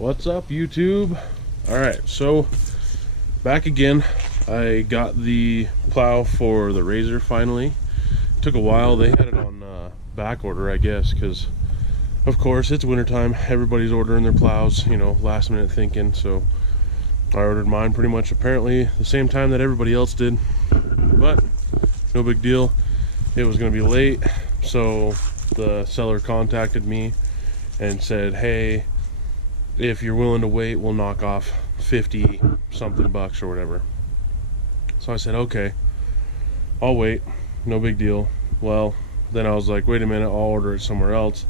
What's up, YouTube? Alright, so back again. I got the plow for the Razor finally. Took a while. They had it on back order, I guess, because of course it's wintertime. Everybody's ordering their plows, you know, last minute thinking. So I ordered mine pretty much apparently the same time that everybody else did, but no big deal. It was going to be late, so the seller contacted me and said, hey, if you're willing to wait, we'll knock off 50 something bucks or whatever. So I said, okay, I'll wait, no big deal. Well, then I was like, wait a minute, I'll order it somewhere else.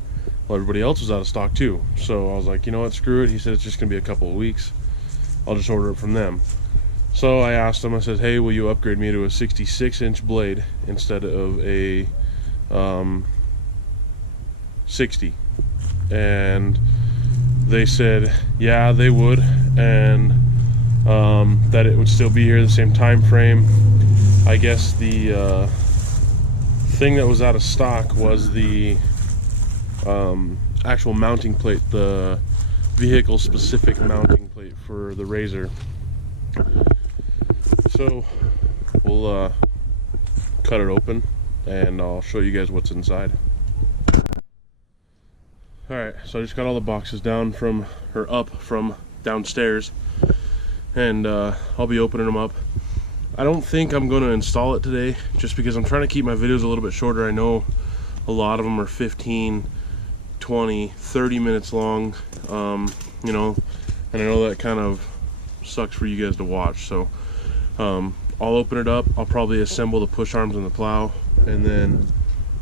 Well, everybody else was out of stock too. So I was like, you know what, screw it. He said it's just gonna be a couple of weeks. I'll just order it from them. So I asked him, I said, hey, will you upgrade me to a 66-inch blade instead of a 60? And they said, yeah, they would, and that it would still be here the same time frame. I guess the thing that was out of stock was the actual mounting plate, the vehicle specific mounting plate for the Razor. So we'll cut it open and I'll show you guys what's inside. Alright, so I just got all the boxes down from, or up from downstairs, and I'll be opening them up. I don't think I'm going to install it today, just because I'm trying to keep my videos a little bit shorter. I know a lot of them are 15, 20, 30 minutes long, you know, and I know that kind of sucks for you guys to watch. So I'll open it up, I'll probably assemble the push arms and the plow, and then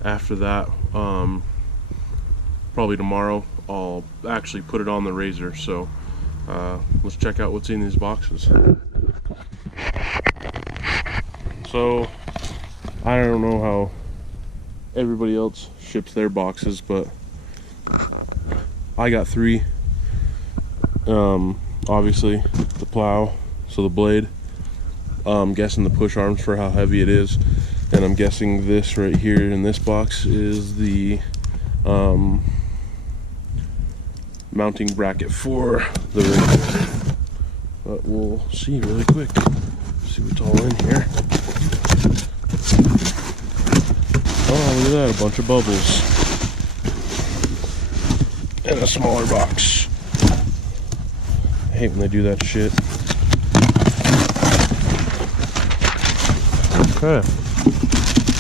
after that, probably tomorrow, I'll actually put it on the Razor. So let's check out what's in these boxes. So I don't know how everybody else ships their boxes, but I got 3. Obviously the plow, so the blade, I'm guessing the push arms for how heavy it is, and I'm guessing this right here in this box is the mounting bracket for the Razor. But we'll see really quick. See what's all in here. Oh, look at that, a bunch of bubbles. And a smaller box. I hate when they do that shit. Okay.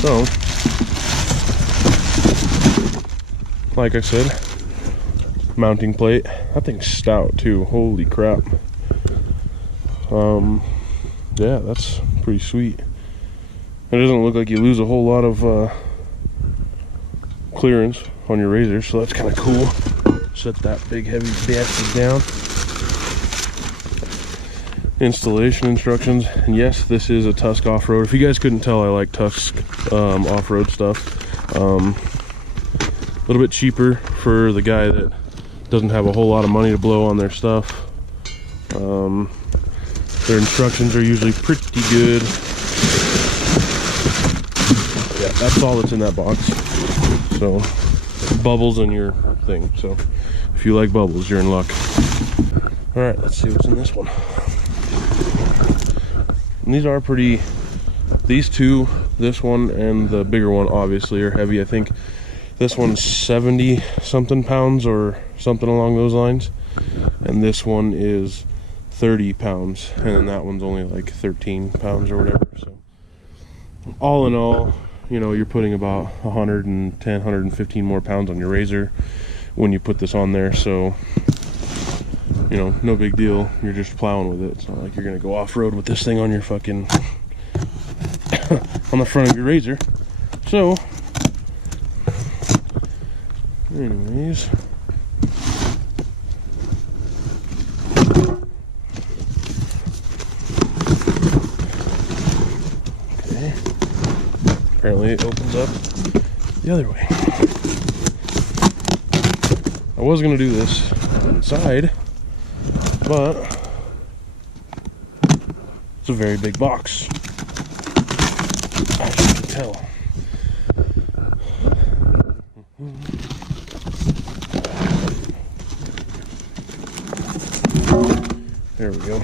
So, like I said, mounting plate. That thing's stout too. Holy crap. Yeah, that's pretty sweet. It doesn't look like you lose a whole lot of clearance on your Razor, so that's kind of cool. Set that big heavy bastard down. Installation instructions, and yes, this is a Tusk off-road. If you guys couldn't tell, I like Tusk off-road stuff. A little bit cheaper for the guy that doesn't have a whole lot of money to blow on their stuff. Their instructions are usually pretty good. Yeah, that's all that's in that box. So, bubbles in your thing. So, if you like bubbles, you're in luck. Alright, let's see what's in this one. And these are pretty, these two, this one and the bigger one obviously are heavy. I think this one's 70 something pounds or something along those lines, and this one is 30 pounds, and then that one's only like 13 pounds or whatever. So all in all, you know, you're putting about 110, 115 more pounds on your Razor when you put this on there. So, you know, no big deal. You're just plowing with it. It's not like you're gonna go off-road with this thing on your fucking on the front of your Razor. So anyways, apparently it opens up the other way. I was gonna do this inside, but it's a very big box, as you can tell. There we go.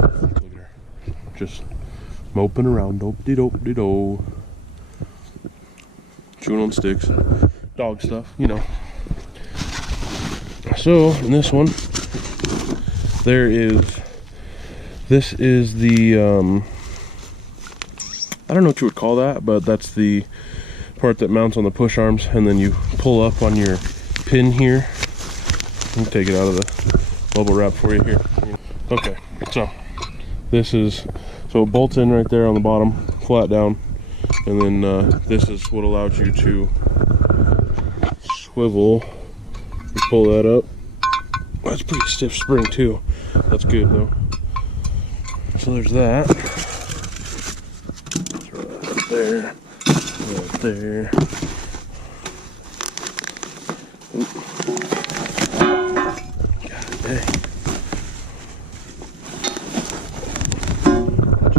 Look at her. Just moping around, dope-de-dope-de-do. Chewing on sticks. Dog stuff, you know. So, in this one, this is the, I don't know what you would call that, but that's the part that mounts on the push arms, and then you pull up on your pin here. Let me take it out of the bubble wrap for you here. Okay, so this is, so it bolts in right there on the bottom, flat down, and then this is what allows you to swivel. You pull that up. That's pretty stiff spring too. That's good though. So there's that. Right there. Right there. God dang.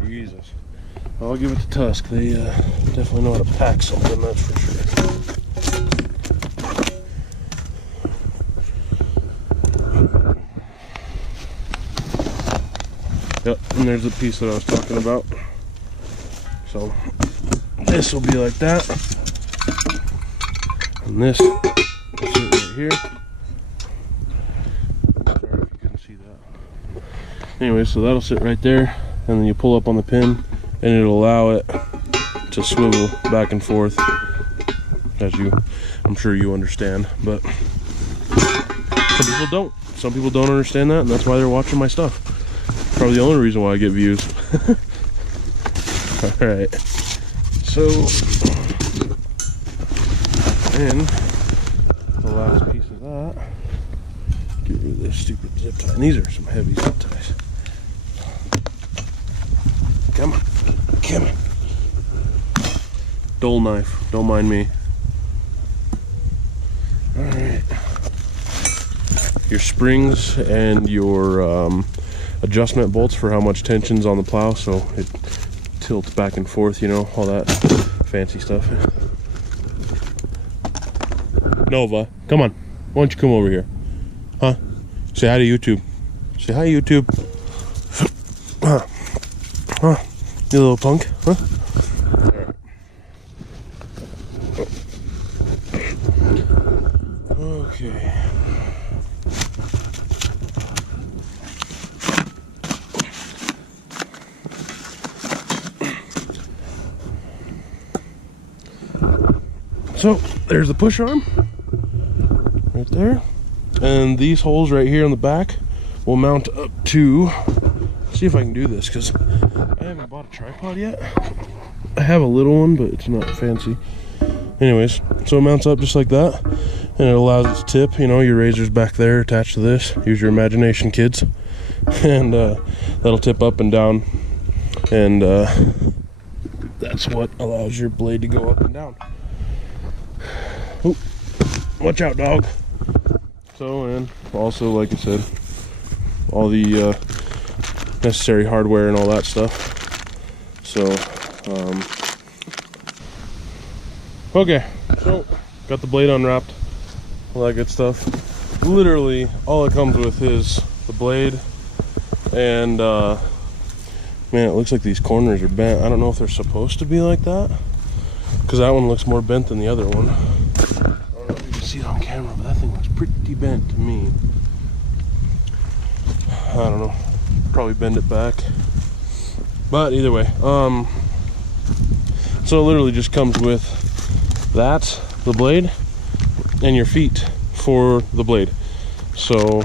Jesus. I'll give it to Tusk. They definitely know how to pack something, that's for sure. Yep, and there's the piece that I was talking about. So this will be like that, and this will sit right here. Sorry if you couldn't see that. Anyway, so that'll sit right there, and then you pull up on the pin, and it'll allow it to swivel back and forth, as I'm sure you understand. But some people don't. Some people don't understand that, and that's why they're watching my stuff. Probably the only reason why I get views. Alright, so then the last piece of that, get rid of this stupid zip tie. And these are some heavy zip ties. Come on, come on. Dull knife, don't mind me. Alright, your springs and your adjustment bolts for how much tension's on the plow, so it tilts back and forth, you know, all that fancy stuff. Nova, come on, why don't you come over here? Huh? Say hi to YouTube. Say hi, YouTube. Huh? You little punk, huh? Okay. So there's the push arm right there, and these holes right here on the back will mount up to, see if I can do this because I haven't bought a tripod yet. I have a little one, but it's not fancy. Anyways, so it mounts up just like that, and it allows it to tip. You know, your razor's back there attached to this. Use your imagination, kids. And that'll tip up and down, and that's what allows your blade to go up and down. Oop. Watch out, dog. So, and also, like I said, all the necessary hardware and all that stuff. So, okay, so got the blade unwrapped, all that good stuff. Literally, all it comes with is the blade, and man, it looks like these corners are bent. I don't know if they're supposed to be like that, because that one looks more bent than the other one. I don't know if you can see it on camera, but that thing looks pretty bent to me. I don't know, probably bend it back, but either way, so it literally just comes with that, the blade, and your feet for the blade. So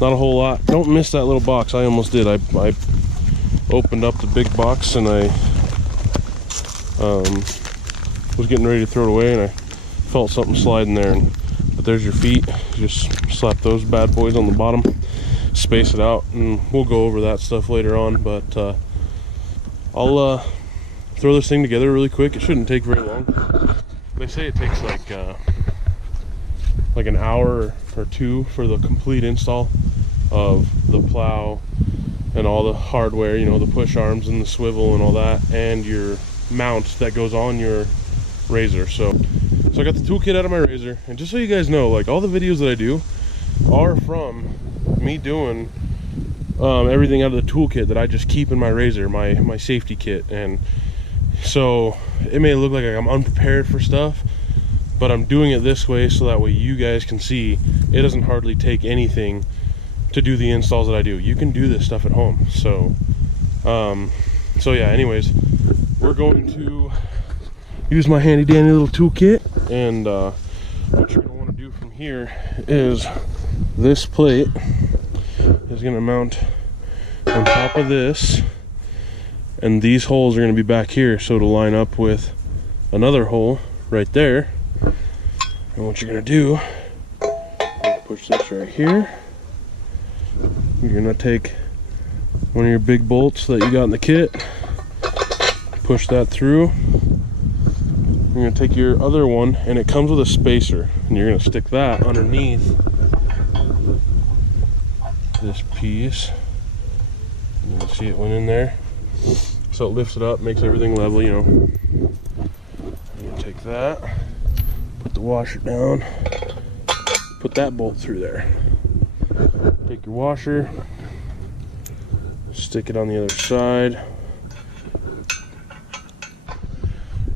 not a whole lot. Don't miss that little box. I almost did. I opened up the big box, and I was getting ready to throw it away, and I felt something sliding there. But there's your feet. Just slap those bad boys on the bottom, space it out, and we'll go over that stuff later on. But I'll throw this thing together really quick. It shouldn't take very long. They say it takes like an hour or two for the complete install of the plow and all the hardware, you know, the push arms and the swivel and all that, and your mount that goes on your razor. So I got the toolkit out of my razor, and just so you guys know, like, all the videos that I do are from me doing everything out of the toolkit that I just keep in my razor, my safety kit. And so it may look like I'm unprepared for stuff, but I'm doing it this way so that way you guys can see it doesn't hardly take anything to do the installs that I do. You can do this stuff at home. So yeah, anyways, we're going to use my handy dandy little toolkit, and what you're gonna want to do from here is this plate is gonna mount on top of this, and these holes are gonna be back here, so it'll line up with another hole right there. And what you're gonna do, push this right here. You're gonna take one of your big bolts that you got in the kit, push that through. You're gonna take your other one, and it comes with a spacer, and you're gonna stick that underneath this piece. You can see it went in there, so it lifts it up, makes everything level, you know. You're gonna take that, put the washer down, put that bolt through there. Take your washer, stick it on the other side.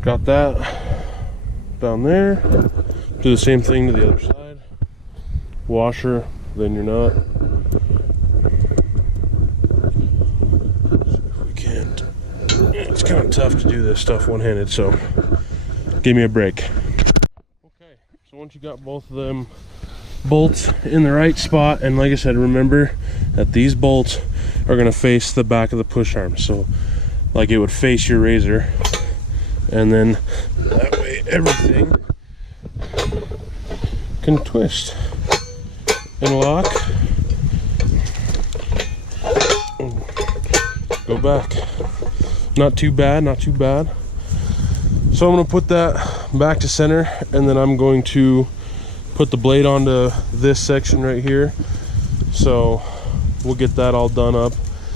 Got that down there. Do the same thing to the other side. Washer, then your nut. If we can't, it's kind of tough to do this stuff one-handed, so give me a break. Okay, so once you got both of them bolts in the right spot, and like I said, remember that these bolts are going to face the back of the push arm, so like it would face your razor, and then that way everything can twist and lock. Go back. Not too bad, not too bad. So I'm going to put that back to center, and then I'm going to put the blade onto this section right here. So we'll get that all done up,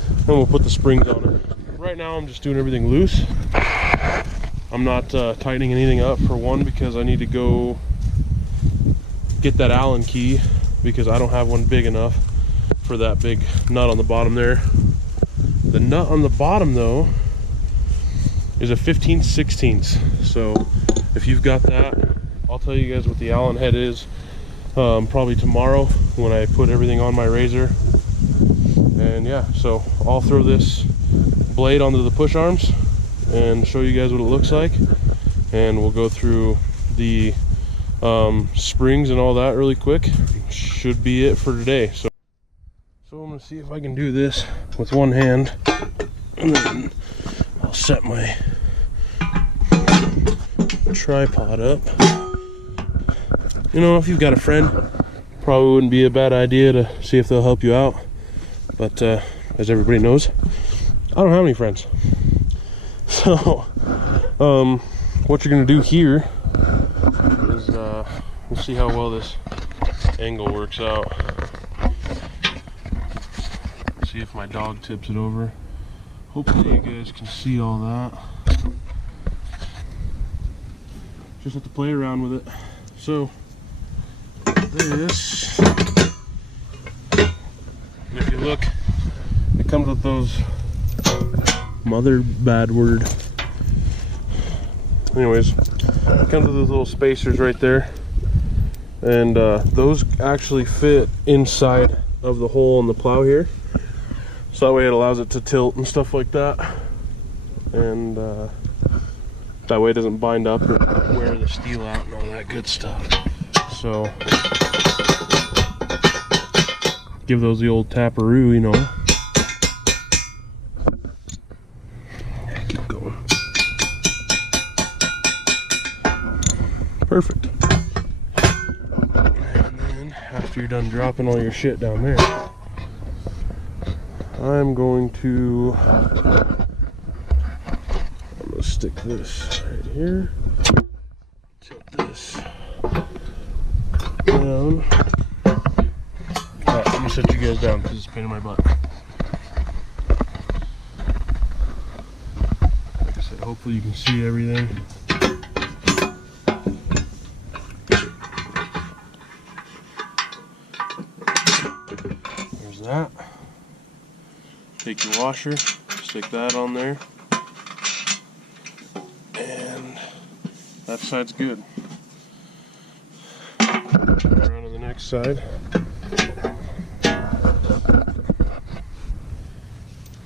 and we'll put the springs on it. Right now I'm just doing everything loose. I'm not tightening anything up, for one, because I need to go get that Allen key, because I don't have one big enough for that big nut on the bottom there. The nut on the bottom though is a 15/16. So if you've got that, I'll tell you guys what the Allen head is probably tomorrow when I put everything on my razor. And yeah, so I'll throw this blade onto the push arms and show you guys what it looks like, and we'll go through the springs and all that really quick. Should be it for today. So I'm gonna see if I can do this with one hand, and then I'll set my tripod up. You know, if you've got a friend, probably wouldn't be a bad idea to see if they'll help you out. But as everybody knows, I don't have any friends. So what you're gonna do here is we'll see how well this angle works out. See if my dog tips it over. Hopefully you guys can see all that. Just have to play around with it. So this, if you look, it comes with those mother bad word. Anyways, it comes with those little spacers right there, and those actually fit inside of the hole in the plow here, so that way it allows it to tilt and stuff like that, and that way it doesn't bind up or wear the steel out and all that good stuff. So give those the old taparoo, you know. Keep going. Perfect. And then after you're done dropping all your shit down there, I'm going to stick this right here. Tilt this down. Alright, I'm gonna set you guys down because it's a pain in my butt. Like I said, hopefully you can see everything. There's that. Take your washer, stick that on there, and that side's good. Around to the next side.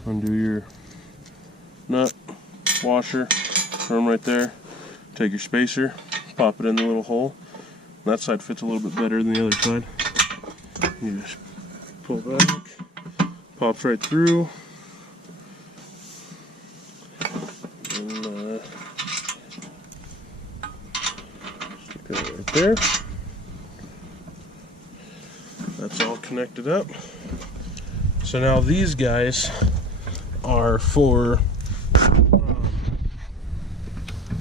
Undo your nut, washer, throw them right there. Take your spacer, pop it in the little hole. That side fits a little bit better than the other side. You just pull back, pops right through. And stick that right there. That's all connected up. So now these guys are for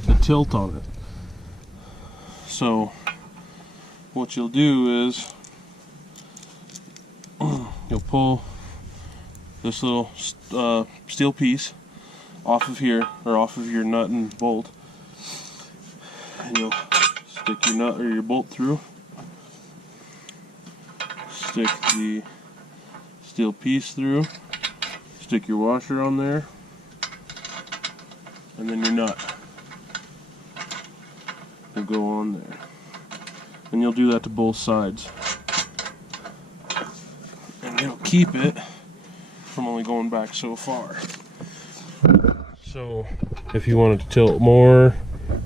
the tilt on it. So what you'll do is you'll pull this little steel piece off of here, or off of your nut and bolt, and you'll stick your nut or your bolt through, stick the steel piece through, stick your washer on there, and then your nut will go on there. And you'll do that to both sides. And it'll keep it from only going back so far. So if you want it to tilt more,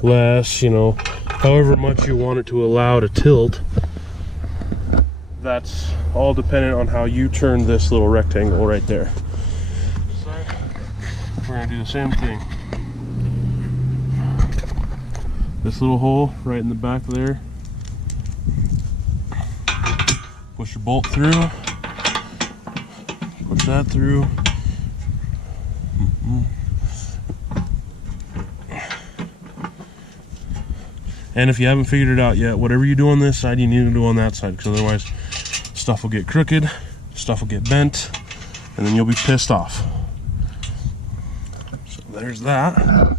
less, you know, however much you want it to allow to tilt, that's all dependent on how you turn this little rectangle right there. We're going to do the same thing. This little hole right in the back there, push your bolt through, push that through, and if you haven't figured it out yet, whatever you do on this side you need to do on that side, because otherwise stuff will get crooked, stuff will get bent, and then you'll be pissed off. So there's that.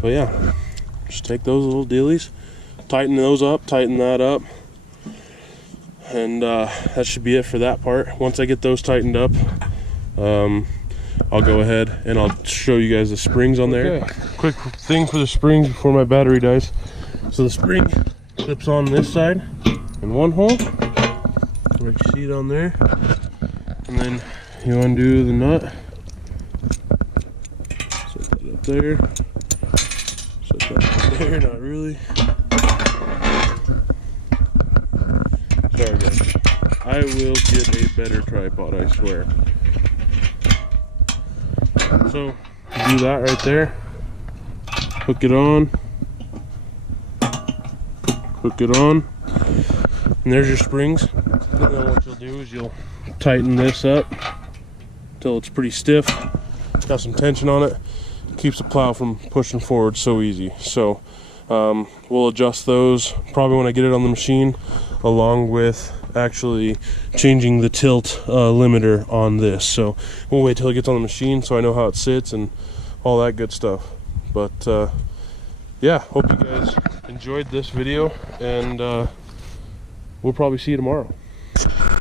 But yeah, just take those little dealies, tighten those up, tighten that up, and that should be it for that part. Once I get those tightened up, I'll go ahead and I'll show you guys the springs on there. Okay. Quick thing for the springs before my battery dies. So the spring clips on this side in one hole, like you see it on there, and then you undo the nut, set that up there, set that up there, not really. Sorry guys, I will get a better tripod, I swear. So you do that right there, hook it on, and there's your springs. And then what you'll do is you'll tighten this up until it's pretty stiff, got some tension on it, keeps the plow from pushing forward so easy. So we'll adjust those probably when I get it on the machine, along with actually changing the tilt limiter on this. So we'll wait till it gets on the machine so I know how it sits and all that good stuff. But yeah, hope you guys enjoyed this video, and we'll probably see you tomorrow.